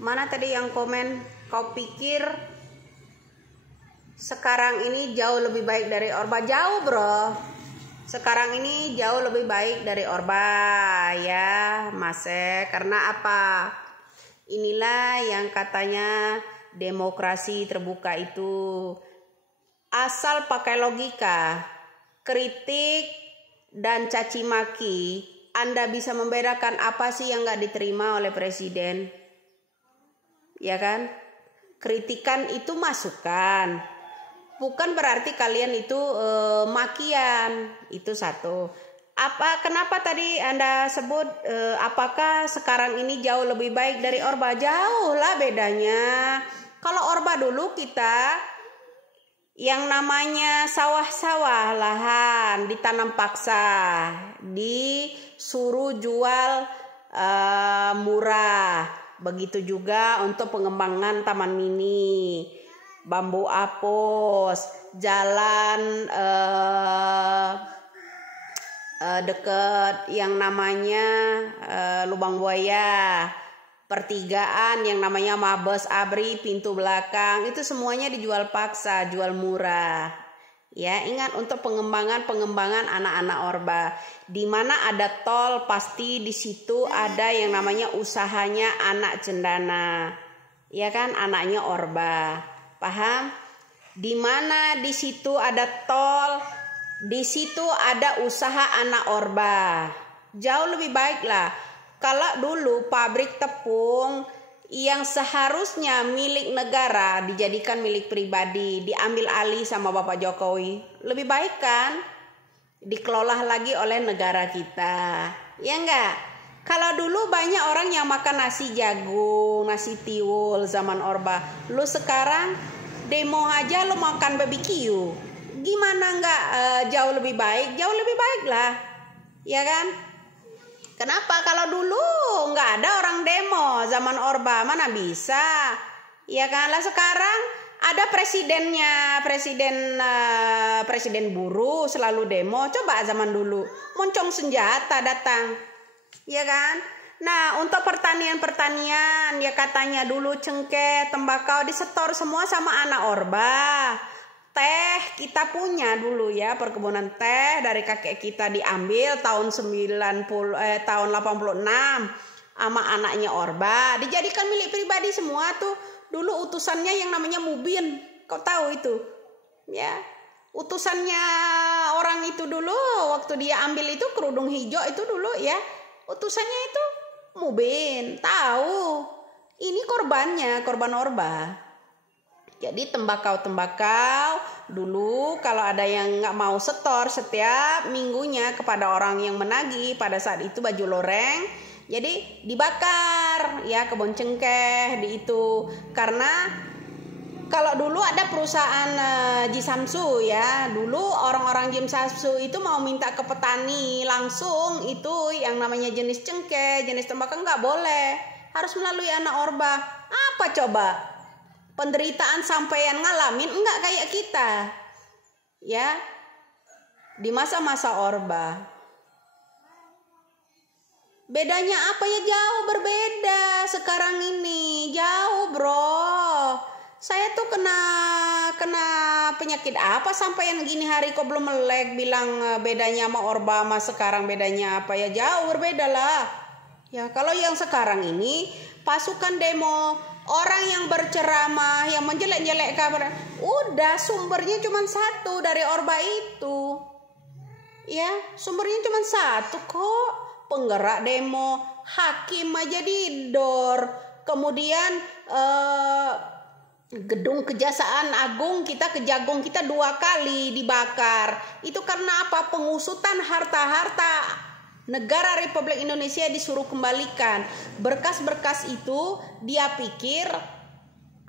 Mana tadi yang komen? Kau pikir sekarang ini jauh lebih baik dari Orba? Jauh bro. Sekarang ini jauh lebih baik dari Orba ya Mas. Karena apa? Inilah yang katanya demokrasi terbuka itu. Asal pakai logika, kritik dan caci maki, Anda bisa membedakan apa sih yang gak diterima oleh presiden. Ya kan? Kritikan itu masukan. Bukan berarti kalian itu makian. Itu satu. Kenapa tadi Anda sebut apakah sekarang ini jauh lebih baik dari Orba? Jauh lah bedanya. Kalau Orba dulu kita yang namanya sawah-sawah, lahan ditanam paksa, disuruh jual murah. Begitu juga untuk pengembangan taman mini, bambu apus, jalan deket yang namanya lubang buaya, pertigaan yang namanya Mabes Abri, pintu belakang, itu semuanya dijual paksa, jual murah. Ya, ingat untuk pengembangan anak-anak Orba. Di mana ada tol, pasti di situ ada yang namanya usahanya anak cendana. Ya kan, anaknya Orba. Paham? Di mana di situ ada tol, di situ ada usaha anak Orba. Jauh lebih baik lah. Kalau dulu pabrik tepung yang seharusnya milik negara dijadikan milik pribadi, diambil alih sama Bapak Jokowi. Lebih baik kan? Dikelola lagi oleh negara kita. Ya enggak? Kalau dulu banyak orang yang makan nasi jagung, nasi tiwul zaman Orba. Lu sekarang demo aja lu makan BBQ. Gimana enggak jauh lebih baik? Jauh lebih baik lah. Ya kan? Kenapa? Kalau dulu nggak ada orang demo zaman Orba, mana bisa? Ya kan? Lah sekarang ada presidennya, presiden buruh selalu demo. Coba zaman dulu, moncong senjata datang, ya kan? Nah untuk pertanian ya katanya dulu cengkeh, tembakau disetor semua sama anak Orba. Teh kita punya dulu ya, perkebunan teh dari kakek kita diambil tahun 86 sama anaknya Orba, dijadikan milik pribadi semua tuh. Dulu utusannya yang namanya Mubin, kau tahu itu ya, utusannya orang itu dulu waktu dia ambil itu kerudung hijau itu dulu ya, utusannya itu Mubin. Tahu ini korban Orba. Jadi tembakau dulu kalau ada yang nggak mau setor setiap minggunya kepada orang yang menagih, pada saat itu baju loreng, jadi dibakar ya kebun cengkeh di itu. Karena kalau dulu ada perusahaan Jisamsu ya, dulu orang-orang Jisamsu itu mau minta ke petani langsung itu yang namanya jenis cengkeh, jenis tembakau nggak boleh, harus melalui anak Orba. Apa coba? Penderitaan sampeyan ngalamin enggak kayak kita ya di masa-masa Orba. Bedanya apa ya? Jauh berbeda sekarang ini, jauh bro. Saya tuh kena penyakit apa sampeyan gini hari kok belum melek bilang bedanya sama Orba sama sekarang bedanya apa ya? Jauh berbeda lah ya. Kalau yang sekarang ini pasukan demo, orang yang berceramah, yang menjelek-jelek kabar, udah sumbernya cuma satu dari Orba itu. Ya, sumbernya cuma satu kok. Penggerak demo, hakim aja didor. Kemudian gedung Kejaksaan Agung kita, Kejagung kita 2 kali dibakar. Itu karena apa? Pengusutan harta-harta negara Republik Indonesia disuruh kembalikan. Berkas-berkas itu dia pikir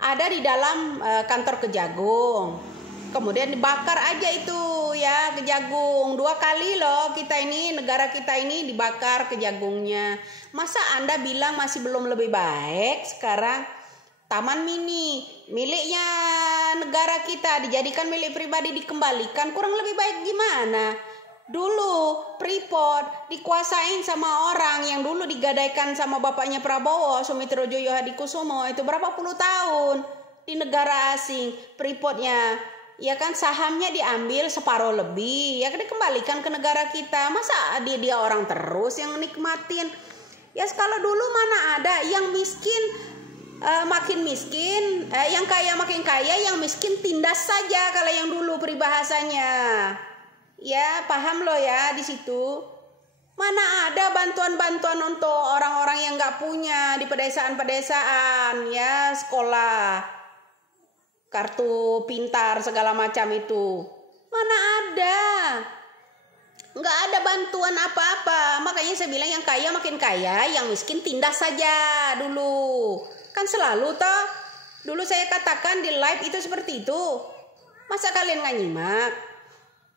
ada di dalam kantor Kejagung. Kemudian dibakar aja itu ya Kejagung. 2 kali loh kita ini, negara kita ini dibakar Kejagungnya. Masa Anda bilang masih belum lebih baik sekarang? Taman mini miliknya negara kita dijadikan milik pribadi dikembalikan, kurang lebih baik gimana? Dulu Freeport dikuasain sama orang yang dulu digadaikan sama bapaknya Prabowo, Sumitrojoyo Hadikusumo, itu berapa puluh tahun di negara asing. Freeportnya, ya kan, sahamnya diambil separuh lebih, ya kan, dikembalikan ke negara kita. Masa dia orang terus yang nikmatin? Ya kalau dulu mana ada yang miskin makin miskin, yang kaya makin kaya, yang miskin tindas saja kalau yang dulu peribahasanya. Ya, paham lo ya di situ. Mana ada bantuan-bantuan untuk orang-orang yang nggak punya di pedesaan-pedesaan, ya, sekolah, kartu pintar segala macam itu. Mana ada? Nggak ada bantuan apa-apa. Makanya saya bilang yang kaya makin kaya, yang miskin tindas saja dulu. Kan selalu toh. Dulu saya katakan di live itu seperti itu. Masa kalian nggak nyimak?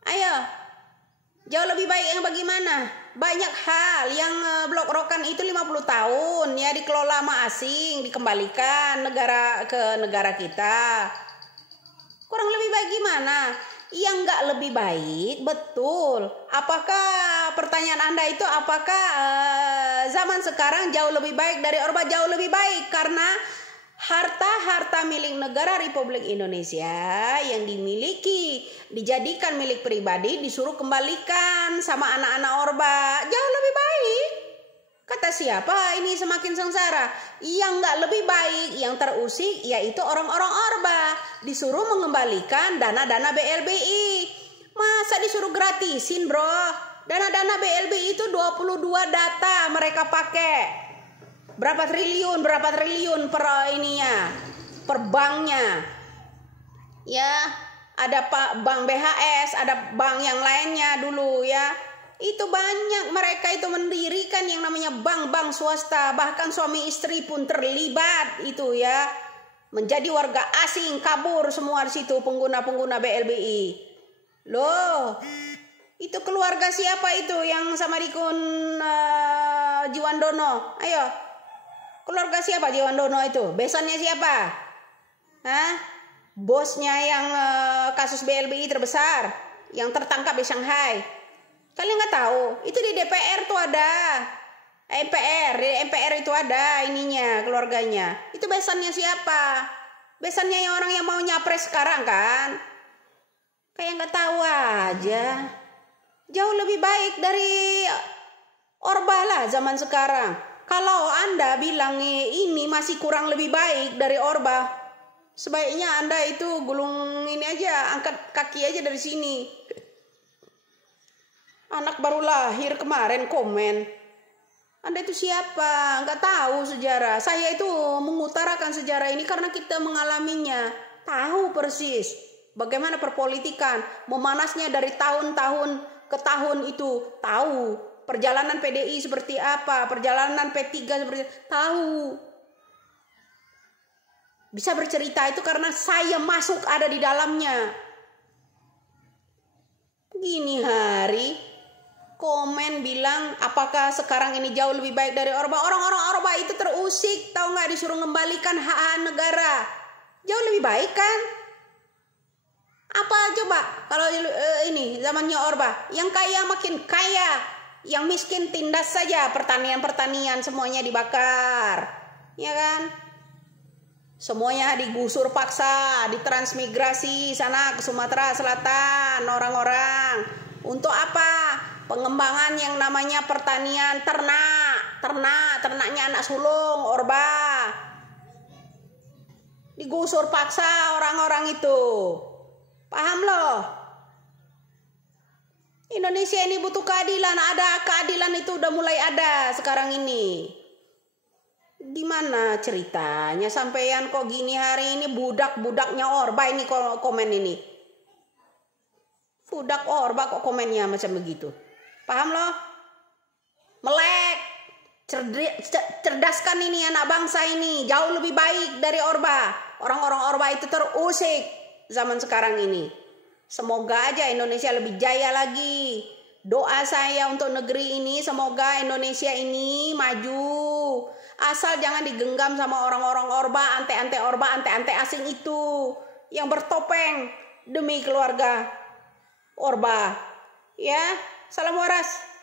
Ayo, jauh lebih baik yang bagaimana? Banyak hal yang blok rokan itu 50 tahun ya dikelola sama asing, dikembalikan ke negara kita. Kurang lebih baik gimana? Yang nggak lebih baik, betul. Apakah pertanyaan Anda itu apakah zaman sekarang jauh lebih baik dari Orba? Jauh lebih baik karena harta-harta milik negara Republik Indonesia yang dimiliki, dijadikan milik pribadi, disuruh kembalikan sama anak-anak Orba. Jauh lebih baik. Kata siapa ini semakin sengsara? Yang nggak lebih baik, yang terusik, yaitu orang-orang Orba. Disuruh mengembalikan dana-dana BLBI. Masa disuruh gratisin, bro? Dana-dana BLBI itu 22 data mereka pakai. Berapa triliun per ininya, per banknya. Ya, ada bank BHS, ada bank yang lainnya dulu ya. Itu banyak mereka itu mendirikan yang namanya bank-bank swasta, bahkan suami istri pun terlibat itu ya. Menjadi warga asing, kabur semua di situ pengguna-pengguna BLBI. Loh, itu keluarga siapa itu yang sama Dikun Jiwandono? Ayo. Keluarga siapa Jiwandono itu? Besannya siapa? Hah? Bosnya yang kasus BLBI terbesar, yang tertangkap di Shanghai. Kalian nggak tahu? Itu di DPR tuh ada. Di MPR itu ada ininya, keluarganya. Itu besannya siapa? Besannya yang orang yang mau nyapres sekarang kan? Kayak nggak tahu aja. Jauh lebih baik dari Orba lah zaman sekarang. Kalau Anda bilang ini masih kurang lebih baik dari Orba, sebaiknya Anda itu gulung ini aja, angkat kaki aja dari sini. Anak baru lahir kemarin komen. Anda itu siapa? Nggak tahu sejarah. Saya itu mengutarakan sejarah ini karena kita mengalaminya. Tahu persis bagaimana perpolitikan, memanasnya dari tahun-tahun ke tahun itu. Tahu. Perjalanan PDI seperti apa, perjalanan P3 seperti tahu. Bisa bercerita itu karena saya masuk ada di dalamnya. Gini hari komen bilang apakah sekarang ini jauh lebih baik dari Orba? Orang-orang Orba itu terusik, tahu nggak, disuruh mengembalikan hak negara. Jauh lebih baik kan? Apa coba kalau ini zamannya Orba? Yang kaya makin kaya. Yang miskin tindas saja, pertanian semuanya dibakar, ya kan? Semuanya digusur paksa, ditransmigrasi sana ke Sumatera Selatan orang-orang. Untuk apa? Pengembangan yang namanya pertanian ternaknya anak sulung, Orba. Digusur paksa orang-orang itu. Paham loh? Indonesia ini butuh keadilan. Ada keadilan itu udah mulai ada sekarang ini. Gimana ceritanya sampeyan kok gini hari ini? Budak-budaknya Orba ini komen ini. Budak Orba kok komennya macam begitu. Paham loh? Melek. Cerdaskan ini anak bangsa ini. Jauh lebih baik dari Orba. Orang-orang Orba itu terusik zaman sekarang ini. Semoga aja Indonesia lebih jaya lagi. Doa saya untuk negeri ini, semoga Indonesia ini maju. Asal jangan digenggam sama orang-orang Orba, ante-ante Orba, ante-ante asing itu. Yang bertopeng demi keluarga Orba. Ya, Salam waras.